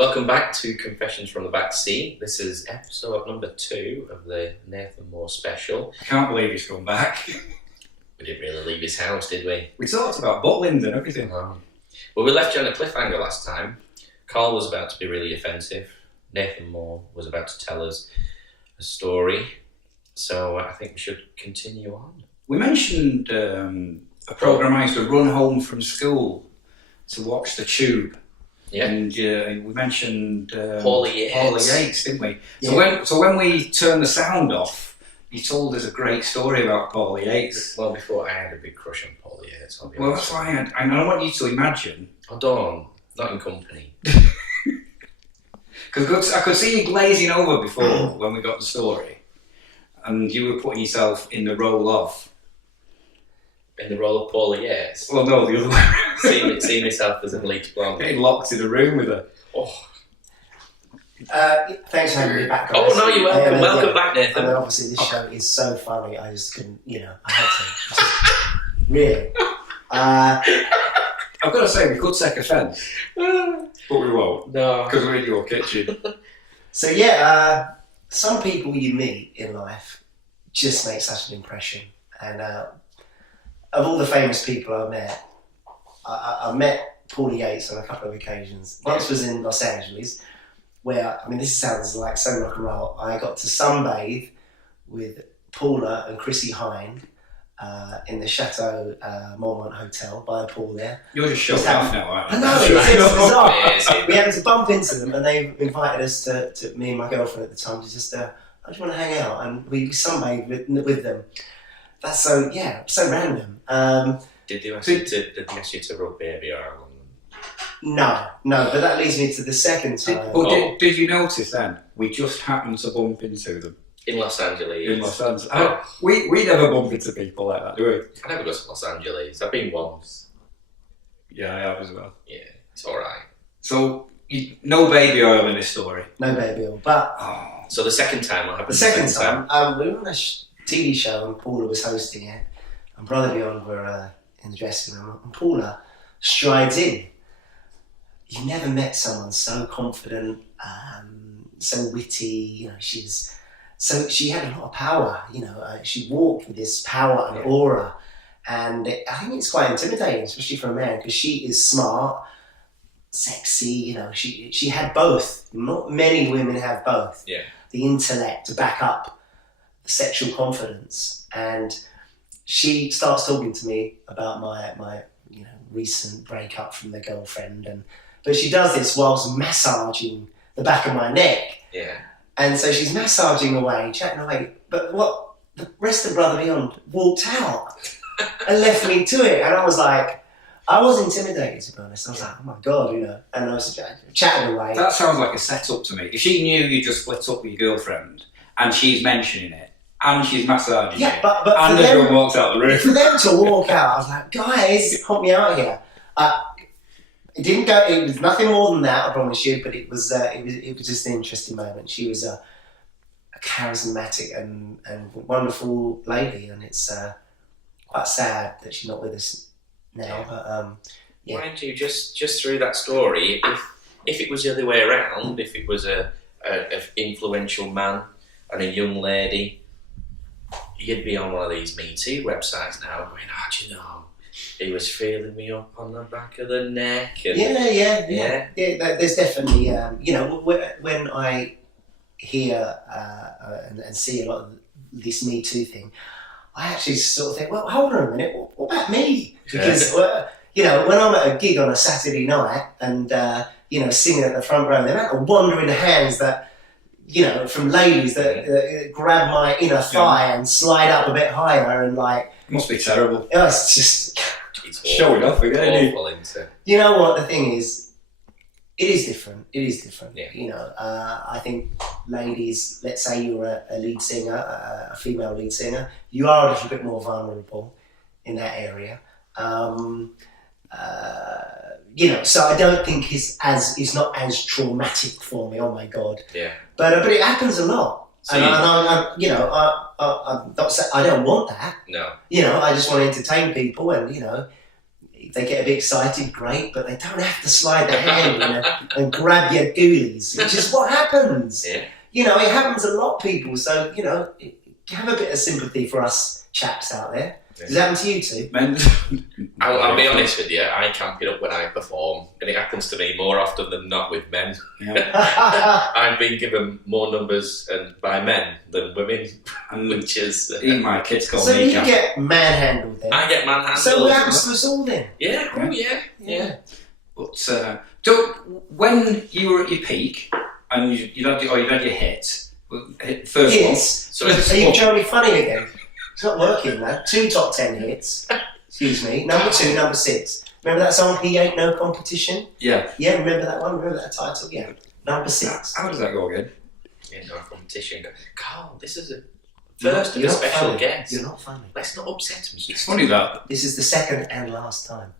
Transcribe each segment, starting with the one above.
Welcome back to Confessions from the Back Seat. This is episode number 2 of the Nathen Moore special. I can't believe he's come back. We didn't really leave his house, did we? We talked about Butlins and everything. Well, we left you on a cliffhanger last time. Carl was about to be really offensive. Nathen Moore was about to tell us a story. So I think we should continue on. We mentioned a programme I used to run home from school to watch the Tube. Yeah. And we mentioned Paula Yates, didn't we? Yeah. So when we turned the sound off, you told us a great story about Paula Yates. Well, before I had a big crush on Paula Yates. Well, that's why I want you to imagine. I don't. Not in company. Because I could see you glazing over before when we got the story. And you were putting yourself in the role of... In the role of Paula Yates? Well, no, the other way. See myself as a bleach blonde. Getting locked in a room with her. Oh. Thanks for having me back, guys. Oh, no, you're welcome. Welcome back, Nathen. I mean, obviously, this show is so funny, I just couldn't, I had to. Really. I've got to say, we could take offence, but we won't. No. Because we're in your kitchen. So, some people you meet in life just make such an impression. And of all the famous people I've met, I met Paula Yates on a couple of occasions. Once was in Los Angeles, where, this sounds like so rock and roll. I got to sunbathe with Paula and Chrissy Hynde in the Chateau Marmont Hotel by a pool there. You're just showing off now, aren't you? I know, it's bizarre. Yeah, We happened to bump into them and they invited us to me and my girlfriend at the time to just, I just want to hang out, and we sunbathed with them. That's so random. Did they ask you to rub baby oil on them? No, but that leads me to the second time. Did you notice then? We just happened to bump into them. In Los Angeles. In Los Angeles. We never bump into people like that, do we? I never go to Los Angeles. I've been once. Yeah, I have as well. Yeah, it's alright. So, no baby oil in this story? No baby oil, but... So the second time, what happened? The second time, we were on a TV show and Paula was hosting it, and Brother Beyond were in the dressing room, and Paula strides in. You never met someone so confident, so witty. She had a lot of power. She walked with this power and aura, and I think it's quite intimidating, especially for a man, because she is smart, sexy. She had both. Not many women have both. Yeah. The intellect to back up the sexual confidence, and she starts talking to me about my recent breakup from the girlfriend, but she does this whilst massaging the back of my neck. Yeah. And so she's massaging away, chatting away, but the rest of Brother Beyond walked out and left me to it, and I was like, I was intimidated, to be honest. I was like, oh my God, and I was chatting away. That sounds like a setup to me. If she knew you just split up with your girlfriend, and she's mentioning it, and she's massaging it, but and everyone walks out the room. For them to walk out, I was like, guys, help me out here. It didn't go. It was nothing more than that, I promise you. But it was just an interesting moment. She was a charismatic and wonderful lady, and it's quite sad that she's not with us now. Yeah. But Mind you, just through that story, if it was the other way around, if it was a influential man and a young lady, you'd be on one of these Me Too websites now, going, do you know, he was feeling me up on the back of the neck. And yeah. There's definitely, when I hear and see a lot of this Me Too thing, I actually sort of think, well, hold on a minute, what about me? Because, when I'm at a gig on a Saturday night and, singing at the front row, the amount of wandering hands that, from ladies that grab my inner thigh and slide up a bit higher and like... It must be terrible. It's just... It's showing off again. You know what, the thing is, it is different. Yeah. I think ladies, let's say you're a lead singer, a female lead singer, you are a little bit more vulnerable in that area. So I don't think it's not as traumatic for me. Oh my God! Yeah. But it happens a lot, so I don't want that. No. I just want to entertain people, and if they get a bit excited, great, but they don't have to slide their hand in and grab your ghoulies, which is what happens. Yeah. You know, it happens a lot, people. So, you know, have a bit of sympathy for us chaps out there. Does it happen to you too? I'll be honest with you, I camp it up when I perform, and it happens to me more often than not with men. Yeah. I've been given more numbers by men than women, which is... Even my kids call so me you camp. get manhandled then? I get manhandled. So what happens to us all then? Yeah, oh yeah. But so when you were at your peak and you'd had your hit, first Hits? So Are you Johnny Funny again? It's not working, man. 2 top 10 hits. Excuse me. Number 2, number 6. Remember that song, He Ain't No Competition? Yeah. Yeah, remember that one? Remember that title? Yeah. Number 6. How does that go again? Yeah, no competition. Carl, this is a first and You're a not special funny. guest. You're not funny. Let's not upset him. It's funny that This is the second and last time.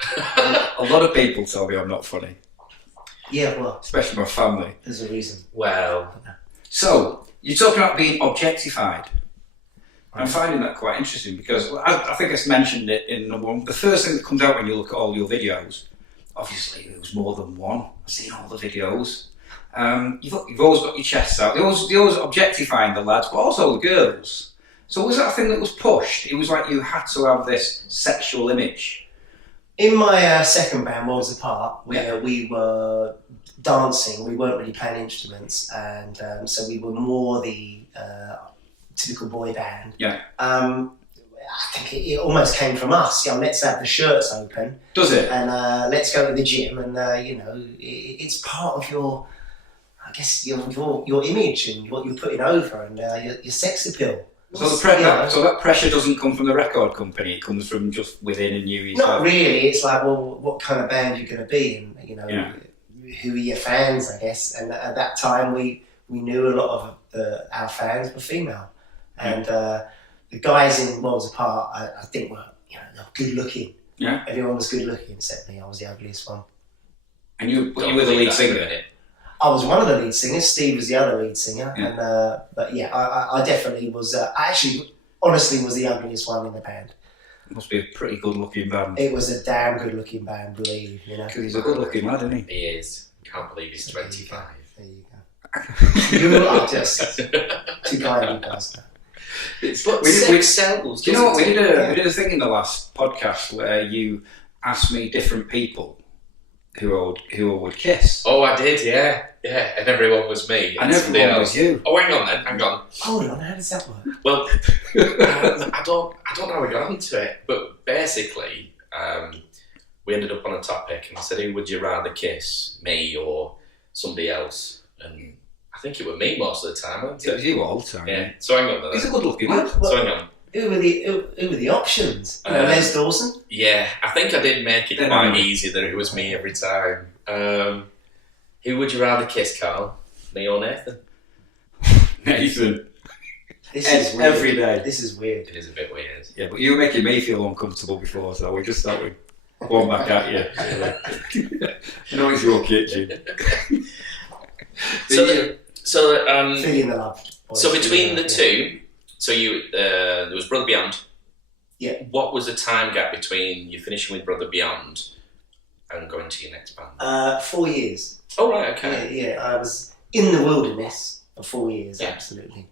a lot of people tell me I'm not funny, Yeah, well, especially my family. there's a reason. Well, So, you're talking about being objectified. I'm finding that quite interesting because I think I mentioned it in number 1. The first thing that comes out when you look at all your videos, obviously there was more than one. I've seen all the videos. You've always got your chests out. They're always objectifying the lads, but also the girls. So was that a thing that was pushed? It was like you had to have this sexual image. In my second band, Worlds Apart, where we were dancing, we weren't really playing instruments, and so we were more the typical boy band. Yeah. I think it almost came from us. You know, let's have the shirts open. Does it? And let's go to the gym, and you know, it's part of your, I guess, your image and what you're putting over, and your sex appeal. So that pressure doesn't come from the record company; it comes from just within and you yourself. Not really. It's like, well, what kind of band you're going to be, and you know, who are your fans, I guess. And at that time, we knew a lot of our fans were female, and the guys in Worlds Apart, I think were, you know, they were good looking. Yeah. Everyone was good looking except me. I was the ugliest one. And you were the lead singer. I was one of the lead singers. Steve was the other lead singer. Yeah. And but yeah, I definitely was. I actually, honestly, was the ugliest one in the band. It must be a pretty good-looking band. It was a damn good-looking band, believe you know. Because he's a good-looking lad, isn't he? he is. Can't believe he's 25. There you go. You are just too kind, you guys. But We sex sells. Do you know what? We doesn't it? did a thing in the last podcast where you asked me different people who I would kiss. Oh, I did, yeah. Yeah, and everyone was me. And everyone was you. Oh, hang on then, hang on. Hold on, how does that work? Well, I don't know how we got into it, but basically, we ended up on a topic, and I said, who would you rather kiss, me or somebody else? And I think it was me most of the time, wasn't It it? was you all the time. Yeah. So hang on then. He's a good-looking lad. So hang on. Who were the options? You know, Les Dawson? Yeah, I think I did make it quite easy that it was me every time. Who would you rather kiss, Carl? Me or Nathen? Nathan. This is weird. Every day. This is weird. It is a bit weird. Yeah, but you were making me feel uncomfortable before, so we just thought we'd go back at you. You know it's your kitchen. Feeling the love. So between the two, so you there was Brother Beyond. Yeah. What was the time gap between you finishing with Brother Beyond and going to your next band? 4 years. Oh right, okay. Yeah, I was in the wilderness for 4 years, Yeah. absolutely.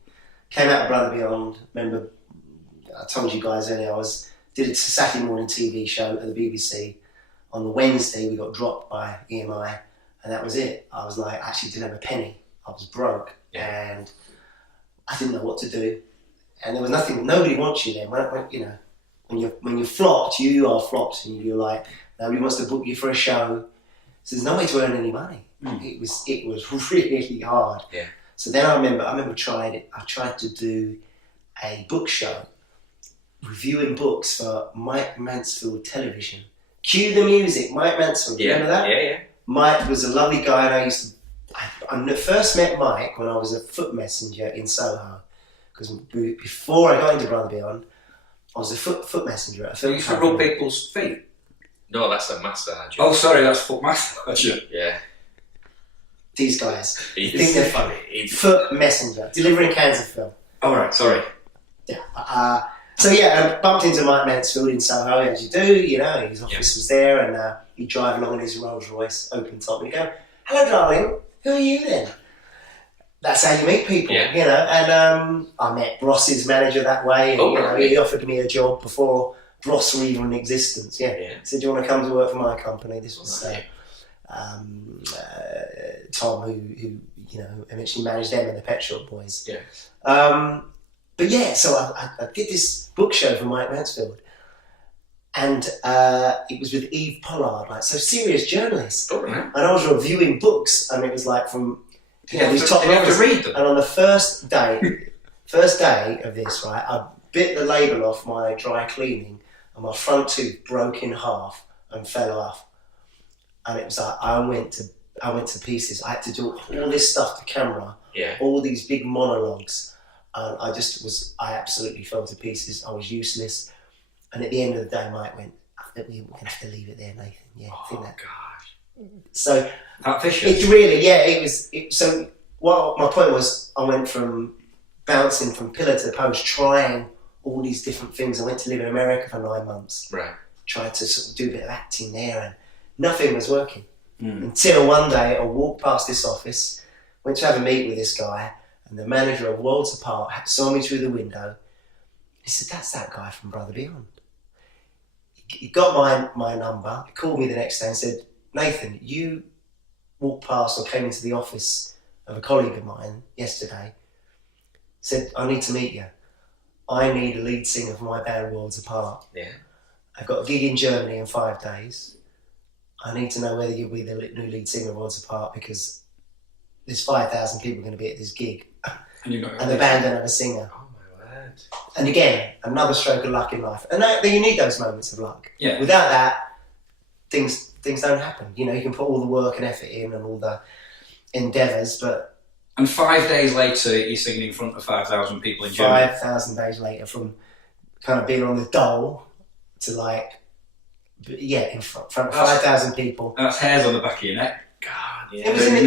Came out of Brother Beyond. Remember, I told you guys earlier, did a Saturday morning TV show at the BBC. On the Wednesday, we got dropped by EMI, and that was it. I was like, actually didn't have a penny. I was broke, and I didn't know what to do. And there was nothing. Nobody wants you then. When you're flopped, you are flopped, and you're like, nobody wants to book you for a show. So there's no way to earn any money. It was really hard. Yeah. So then I remember I tried to do a book show, reviewing books for Mike Mansfield Television. Cue the music, Mike Mansfield. Yeah. Remember that? Yeah. Mike was a lovely guy, and I first met Mike when I was a foot messenger in Soho. Because before I got into Brother Beyond, I was a foot messenger at a You film used to company. rub people's feet. No, that's a massage. Oh, sorry, that's foot massage. Yeah. These guys, He's- think they're funny. Foot messenger, delivering cans of film. All right, sorry. Yeah. So yeah, I bumped into Mike Mansfield in Soho, as you do, you know, his office was there, and he'd drive along in his Rolls Royce, open top, and he'd go, "Hello, darling, who are you then?" That's how you meet people, you know, and I met Ross's manager that way, and he offered me a job before Ross were even in existence, He said, "Do you want to come to work for my company?" This was Tom, who you know, eventually managed them and the Pet Shop Boys. But yeah, so I did this book show for Mike Mansfield, and it was with Eve Pollard, like serious journalists. And I was reviewing books, and it was like from these top novels. To read them. And on the first day of this, right, I bit the label off my dry cleaning, and my front tooth broke in half and fell off, and it was like I went to pieces. I had to do all this stuff to camera, all these big monologues. I absolutely fell to pieces. I was useless. And at the end of the day, Mike went, "We're going to have to leave it there, Nathan." Yeah, I think that. Gosh. So, that vicious. It really, so what my point was, I went from bouncing from pillar to post, trying all these different things. I went to live in America for 9 months. Right. Tried to sort of do a bit of acting there, and nothing was working. Until one day, I walked past this office, went to have a meet with this guy, and the manager of Worlds Apart saw me through the window. He said, "That's that guy from Brother Beyond." He got my number, he called me the next day and said, "Nathen, you walked past or came into the office of a colleague of mine yesterday. Said, I need to meet you. I need a lead singer for my band Worlds Apart. Yeah. I've got a gig in Germany in 5 days. I need to know whether you'll be the new lead singer of Worlds Apart, because there's 5,000 people going to be at this gig. And the band don't have a singer." Oh my word. And again, another stroke of luck in life. And you need those moments of luck. Yeah. Without that, things don't happen. You know, you can put all the work and effort in and all the endeavours, but... And 5 days later, you're singing in front of 5,000 people in Germany. 5,000 days later, from kind of being on the dole to in front of 5,000 people. And that's hairs on the back of your neck. God, yeah. It was and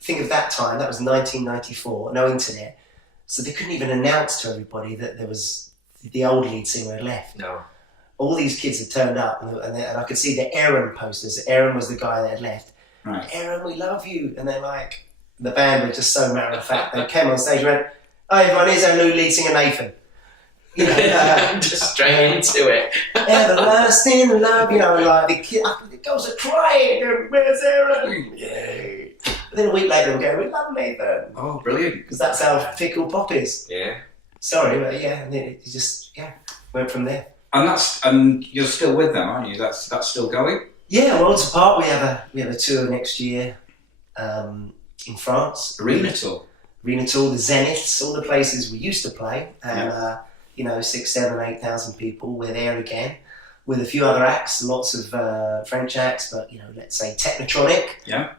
think of that time, that was 1994, no internet. So they couldn't even announce to everybody that there was the old lead singer had left. No. All these kids had turned up, and I could see the Aaron posters. Aaron was the guy that had left. Right. "Aaron, we love you." And they're like, the band were just so matter of fact. They came on stage and went, "Hi everyone, here's our new lead singer Nathen." You know, just straight into it. "Everlasting love," you know, like the girls are crying. "Where's Aaron?" Yeah. But then a week later, they'll go, "We love Nathen." Oh, brilliant. Because that's how fickle pop is. Yeah. Sorry, but and then it just went from there. And you're still with them, aren't you? That's still going? Yeah, Worlds Apart. We have a tour next year in France. Arena tour, the Zeniths, all the places we used to play, and 6,000, 7,000, 8,000 people. We're there again with a few other acts, lots of French acts, but let's say Technotronic,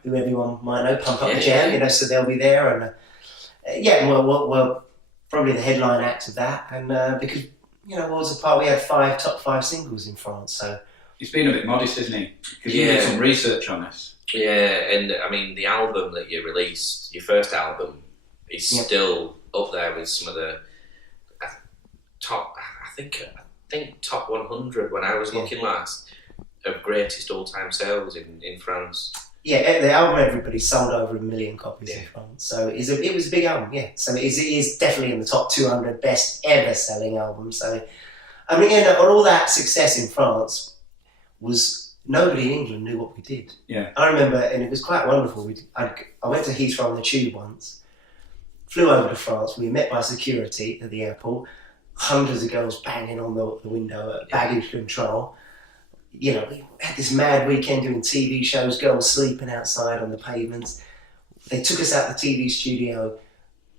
who everyone might know, Pump Up the Jam. So they'll be there, and we're probably the headline act of that, and because Worlds Apart, we had 5 top 5 singles in France, so. He's been a bit modest, isn't he? Because you did some research on this. Yeah, and I mean, the album that you released, your first album, is still up there with some of the top, I think top 100 when I was looking last, of greatest all-time sales in France. Yeah, the album everybody sold over 1 million copies in France, so it was a big album. Yeah, so it is definitely in the top 200 best ever selling albums. So, I mean, on all that success in France, was nobody in England knew what we did. Yeah, I remember, and it was quite wonderful. I went to Heathrow on the tube once, flew over to France. We were met by security at the airport. Hundreds of girls banging on the window at baggage control. We had this mad weekend doing TV shows, girls sleeping outside on the pavements. They took us out the TV studio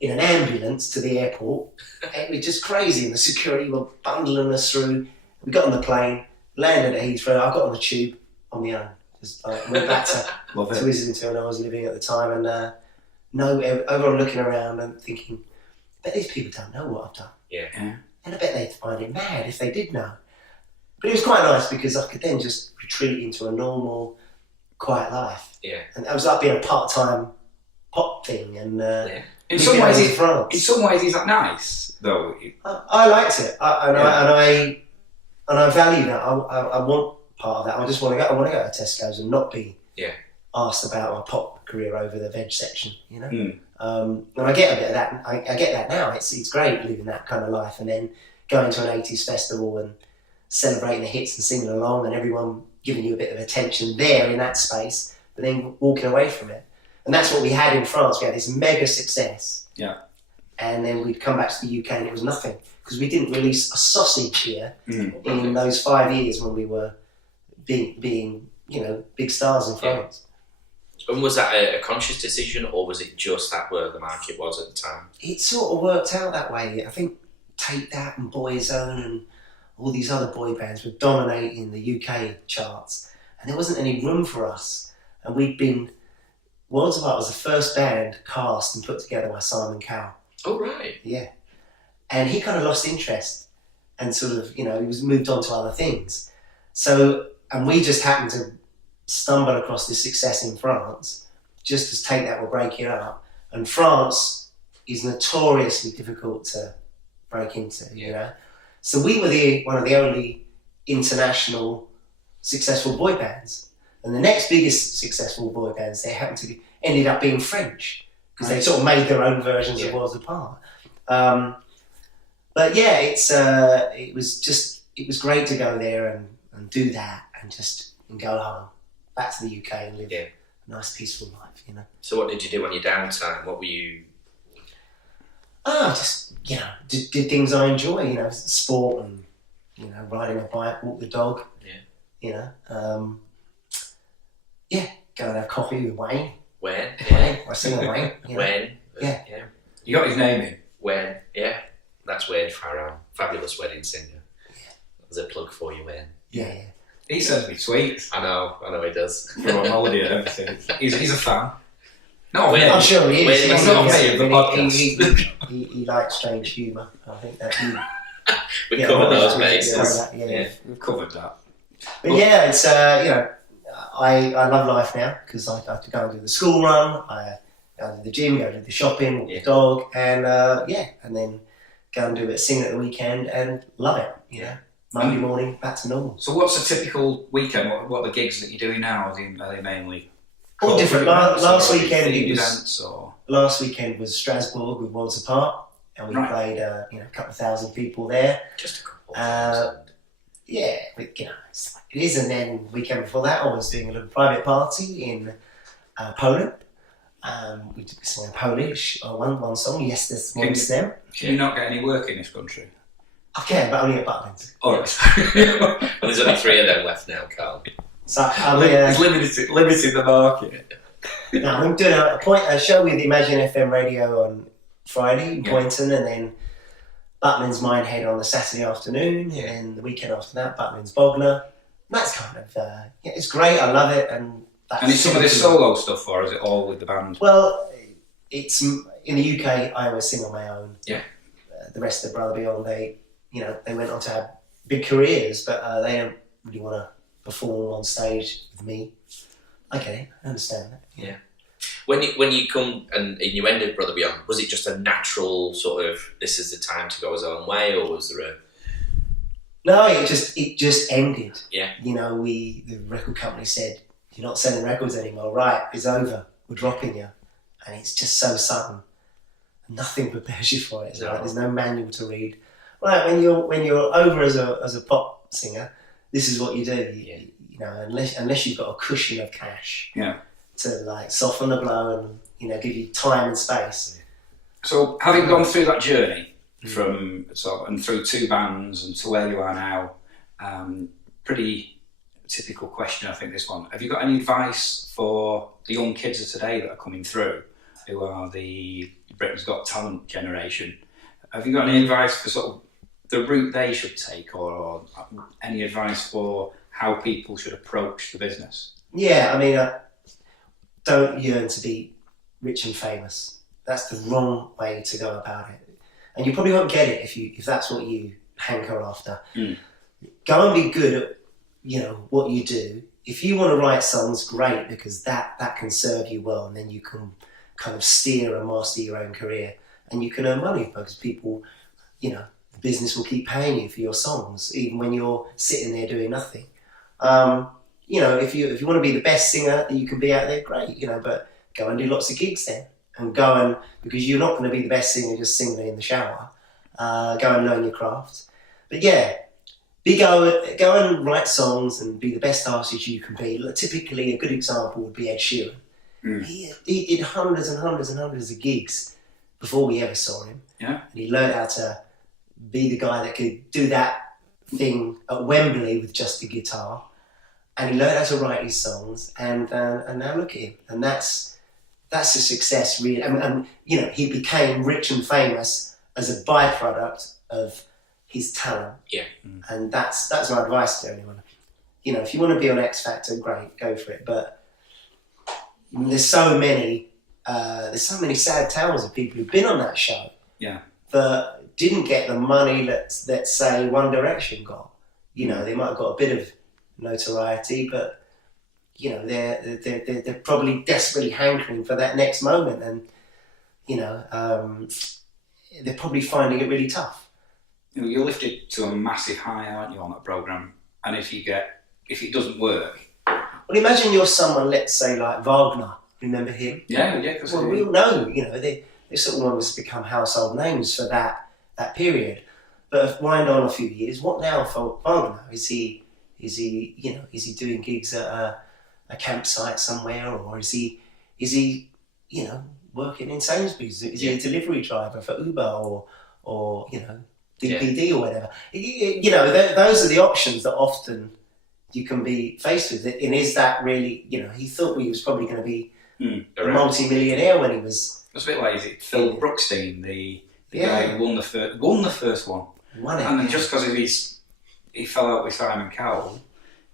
in an ambulance to the airport. It was just crazy, and the security were bundling us through. We got on the plane, landed at Heathrow. I got on the tube on my own. Just went back to Islington, I was living at the time, and everyone looking around and thinking, I bet these people don't know what I've done. Yeah. And I bet they'd find it mad if they did know. But it was quite nice because I could then just retreat into a normal, quiet life. Yeah. And it was like being a part-time pop thing, and in some ways, France. In some ways, is that nice though? I liked it, I value that. I want part of that. I just want to go. I want to go to Tesco's and not be asked about my pop career over the veg section. You know, and I get a bit of that. I get that now. It's great living that kind of life, and then going to an 80s festival and celebrating the hits and singing along, and everyone giving you a bit of attention there in that space, but then walking away from it. And that's what we had in France. We had this mega success. Yeah. And then we'd come back to the UK and it was nothing, because we didn't release a sausage here in those 5 years when we were being big stars in France. And was that a conscious decision, or was it just that where the market was at the time? It sort of worked out that way. I think Take That and Boyzone and all these other boy bands were dominating the UK charts, and there wasn't any room for us. And we'd been... Worlds Apart was the first band cast and put together by Simon Cowell. Oh, right. Yeah. And he kind of lost interest and sort of, he was moved on to other things. So, and we just happened to stumble across this success in France, just as Take That were breaking up. And France is notoriously difficult to break into, you know. So we were one of the only international successful boy bands. And the next biggest successful boy bands, they happened to ended up being French, because they sort of made their own versions of Worlds Apart. But yeah, it was great to go there and do that and go home, back to the UK and live a nice peaceful life, you know. So what did you do on your downtime? What were you... did things I enjoy, sport and, riding a bike, walk the dog, go and have coffee with Wayne. When? I sing with Wayne. When? Yeah. You got his name in? When? Yeah. That's Wayne Farrow, fabulous wedding singer. There's a plug for you, Wayne. Yeah. He sends me tweets. I know he does. We're on holiday and everything. He's a fan. No, Wayne, I'm sure he is. He's not me of the podcast. He likes strange humour. I think that We've covered those bases. We've covered that. But yeah, it's I love life now, because I have to go and do the school run. I go to the gym, go to the shopping, walk the dog, and and then go and do a bit of singing at the weekend and love it. You know, Monday morning back to normal. So what's a typical weekend? What are the gigs that you're doing now? Are they mainly all different? Last weekend it was events, or last weekend was Strasbourg with Worlds Apart, and we played a couple of thousand people there. Just a couple thousand. Yeah, but, it's like it is. And then weekend before that, I was doing a little private party in Poland. We sang in Polish, one song, Yes, This One's Them. Can you not get any work in this country? I can, but only at Butlins. All right. Well, there's only 3 of them left now, Carl. So it's limited the market. No, I'm doing a show with Imagine FM Radio on Friday in Poynton, and then Butlins Minehead on the Saturday afternoon, and the weekend after that, Butlins Bognor. That's kind of it's great. I love it, and is some of this solo stuff, or is it all with the band? Well, it's in the UK. I always sing on my own. Yeah. The rest of the Brother Beyond, they went on to have big careers, but they don't really want to perform on stage with me. I get it. I understand that. Yeah. When you come and you ended Brother Beyond, was it just a natural sort of, this is the time to go his own way, or was there a... No, it just ended. Yeah. The record company said, you're not selling records anymore. Right, it's over. We're dropping you. And it's just so sudden. Nothing prepares you for it. Right? There's no manual to read. Right, when you're over as a pop singer, this is what you do. Unless you've got a cushion of cash. Yeah. To soften the blow and give you time and space. So having gone through that journey from and through 2 bands and to where you are now, pretty typical question, I think, this one. Have you got any advice for the young kids of today that are coming through, who are the Britain's Got Talent generation? Have you got any advice for sort of the route they should take, or any advice for how people should approach the business? Yeah, I mean, don't yearn to be rich and famous. That's the wrong way to go about it. And you probably won't get it if that's what you hanker after. Go and be good at what you do. If you want to write songs, great, because that can serve you well, and then you can kind of steer and master your own career, and you can earn money because people, the business will keep paying you for your songs even when you're sitting there doing nothing. If you want to be the best singer that you can be out there, great, but go and do lots of gigs then, and because you're not going to be the best singer just singing in the shower. Go and learn your craft. But yeah, go and write songs and be the best artist you can be. Typically, a good example would be Ed Sheeran. He did hundreds and hundreds and hundreds of gigs before we ever saw him. Yeah. And he learned how to be the guy that could do that thing at Wembley with just a guitar. And he learned how to write his songs. And now look at him. And that's a success, really. And he became rich and famous as a byproduct of his talent. Yeah. And that's my advice to anyone. If you want to be on X Factor, great, go for it. But there's so many sad tales of people who've been on that show. Yeah. That didn't get the money that say One Direction got. They might have got a bit of notoriety, but they're probably desperately hankering for that next moment, and they're probably finding it really tough. You're lifted to a massive high, aren't you, on that programme? And if it doesn't work... Well, imagine you're someone, let's say, like Wagner. Remember him? Yeah, because... Well, we all know, they sort of almost become household names for that period. But if wind on a few years, what now for Wagner? Is he doing gigs at a campsite somewhere, or is he working in Sainsbury's? Is he a delivery driver for Uber or DPD or whatever? Those are the options that often you can be faced with. And is that really, he thought he was probably going to be a multi-millionaire when he was... It's a bit like, is it Phil Brookstein, the guy who won the first one? Won it, and just because he fell out with Simon Cowell,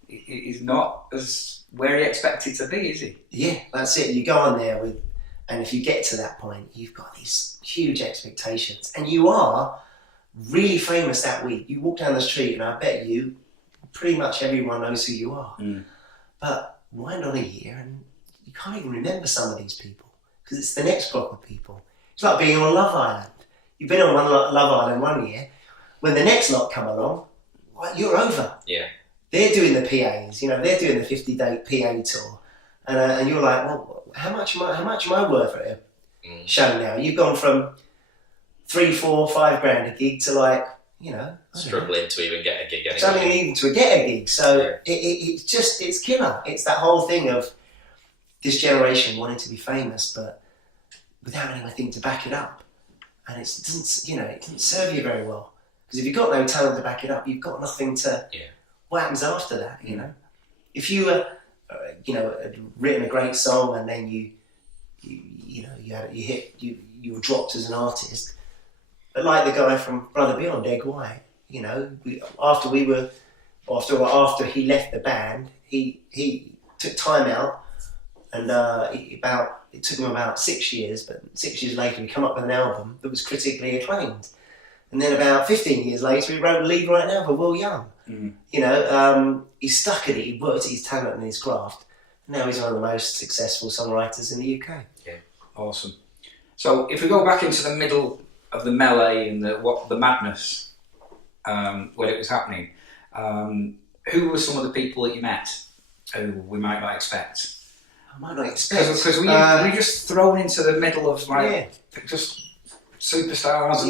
he's not as where he expected to be, is he? Yeah, that's it. You go on there and if you get to that point, you've got these huge expectations, and you are really famous that week. You walk down the street, and I bet you, pretty much everyone knows who you are. But wind on a year, and you can't even remember some of these people because it's the next crop of people. It's like being on Love Island. You've been on Love Island 1 year. When the next lot come along, well, you're over. Yeah. They're doing the PAs, they're doing the 50-day PA tour, and you're like, well, how much am I worth at a show now? You've gone from 3, 4, 5 grand a gig to like, struggling to even get a gig anyway. Struggling even to get a gig. So it's killer. It's that whole thing of this generation wanting to be famous, but without anything to back it up, and it doesn't serve you very well. Because if you've got no talent to back it up, you've got nothing to... Yeah. What happens after that, If you had written a great song and then you were dropped as an artist, but like the guy from Brother Beyond, Egg White, after he left the band, he took time out, and it took him about 6 years, but 6 years later he came up with an album that was critically acclaimed. And then about 15 years later, he wrote Lead Right Now for Will Young. He stuck at it, he worked at his talent and his craft. And now he's one of the most successful songwriters in the UK. Yeah, awesome. So if we go back into the middle of the melee and the madness when it was happening, who were some of the people that you met who we might not expect? I might not expect. Because we're just thrown into the middle of just superstars.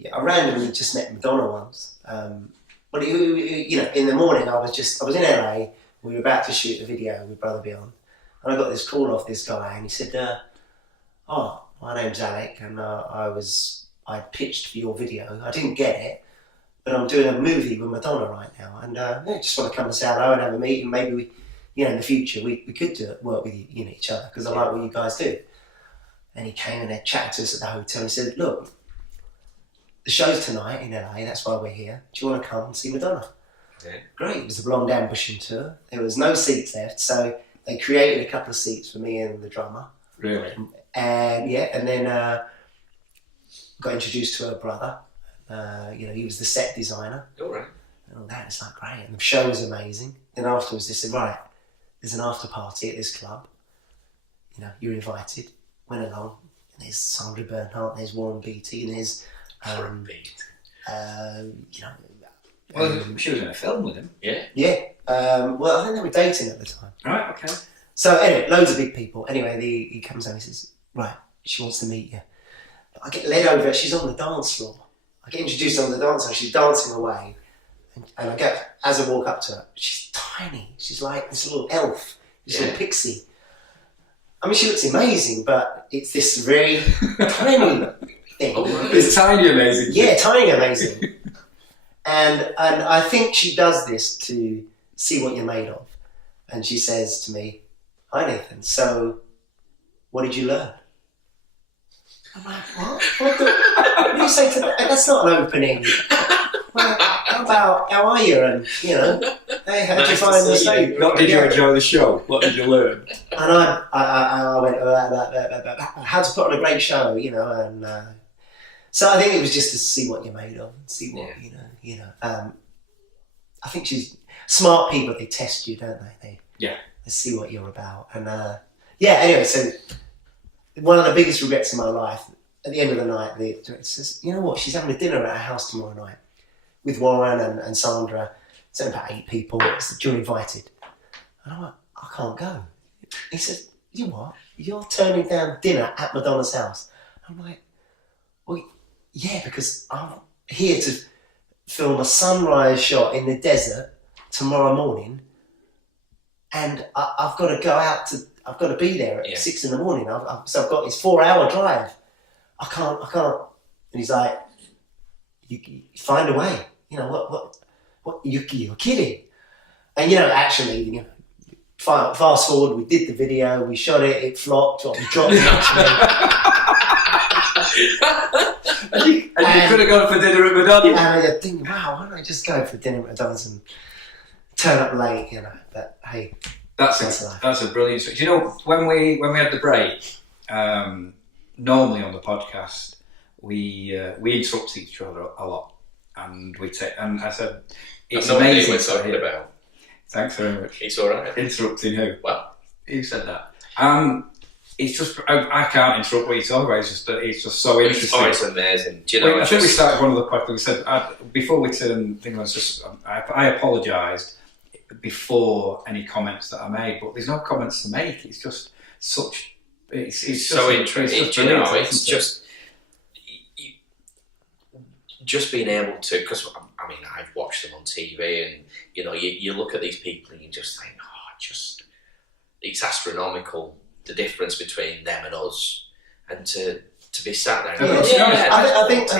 Yeah, I randomly just met Madonna once. But in the morning I was in LA. We were about to shoot a video with Brother Beyond, and I got this call off this guy, and he said, my name's Alec, and I pitched for your video. I didn't get it, but I'm doing a movie with Madonna right now, and I just want to come and say hello and have a meeting. Maybe we, in the future we could work with each other, because I like what you guys do. And he came and chatted to us at the hotel and said, look, the show's tonight in LA, that's why we're here. Do you want to come and see Madonna? Yeah. Great, it was the Blonde Ambition tour. There was no seats left, so they created a couple of seats for me and the drummer. Really? And then got introduced to her brother. He was the set designer. All right. Oh, that is like great. And the show was amazing. Then afterwards they said, right, there's an after party at this club. You're invited. went along. And there's Sandra Bernhardt, there's Warren Beatty, and there's she was in a film with him. Yeah. Yeah. Well, I think they were dating at the time. Right. Okay. So anyway, loads of big people. Anyway, he comes over and says, right, she wants to meet you. I get led over, she's on the dance floor. I get introduced on the dance floor, she's dancing away. And I go, as I walk up to her, she's tiny. She's like this little elf, this little pixie. I mean, she looks amazing, but it's this very tiny thing. It's tiny amazing. Yeah, tiny amazing. And I think she does this to see what you're made of. And she says to me, hi Nathen, so what did you learn? I'm like, what do you say to that? That's not an opening. Well, how are you? And, hey, how did you find the state? Not did you enjoy the show? What did you learn? And I went, how to put on a great show, and so I think it was just to see what you're made of, and see what, I think smart people, they test you, don't they? They see what you're about. And anyway, so one of the biggest regrets in my life, at the end of the night, the director says, you know what, she's having a dinner at our house tomorrow night with Warren and Sandra. It's only about 8 people. You're invited. And I'm like, I can't go. He said, you what? You're turning down dinner at Madonna's house? I'm like, well, yeah, because I'm here to film a sunrise shot in the desert tomorrow morning, and I've got to go out I've got to be there at 6 in the morning. So I've got this 4-hour drive. I can't. And he's like, you find a way. What? You're kidding. And actually, fast forward, we did the video, we shot it, it flopped, we dropped it. and you could have gone for dinner at Madonna. And I think, wow, why don't I just go for dinner at Madonna's and turn up late, But hey, that's a brilliant switch. When we had the break, normally on the podcast, we interrupt each other a lot, and and I said, it's amazing what we're talking about. Thanks very much. It's all right. Interrupting who? Well, who said that? It's just I can't interrupt what you talk about. It's just so interesting. It's amazing. Do you know? I think we started one of the questions. We said before we turned things on. It's just I apologised before any comments that I made, but there's no comments to make. It's just such. It's so interesting. It's just being able to, because I mean I've watched them on TV, and you look at these people and you just think, it's astronomical, the difference between them and us, and to be sat there. I think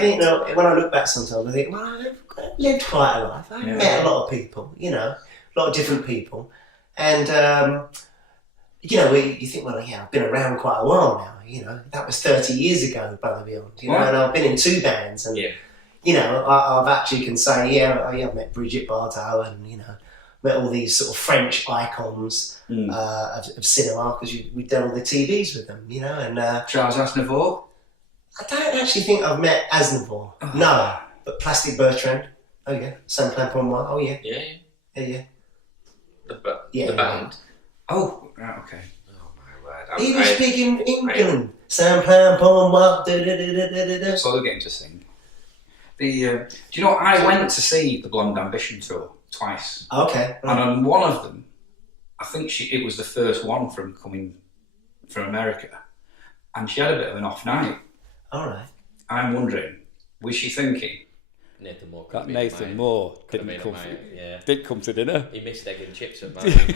when I look back sometimes, I think, well, I've lived quite a life. I've met a lot of people, a lot of different people, and you think, well, I've been around quite a while now. That was 30 years ago, Brother Beyond. And I've been in 2 bands, and I've actually can say, I've met Brigitte Bardot, and met all these sort of French icons of cinema, because we've done all the TVs with them, and Charles Aznavour. I don't actually think I've met Aznavour. No, but Plastic Bertrand. Oh yeah, Saint Plan pour moi. Oh yeah. Yeah. The band. Oh, right, okay. Oh my word. He was big in England. Saint Plan pour moi. So they're getting to sing. Do you know? I went to see the Blonde Ambition tour twice. Okay. Right. And on one of them, I think it was the first one from coming from America, and she had a bit of an off night. All right. I'm wondering, was she thinking? Nathen Moore. That Nathen Moore didn't come to dinner. He missed egg and chips at mine.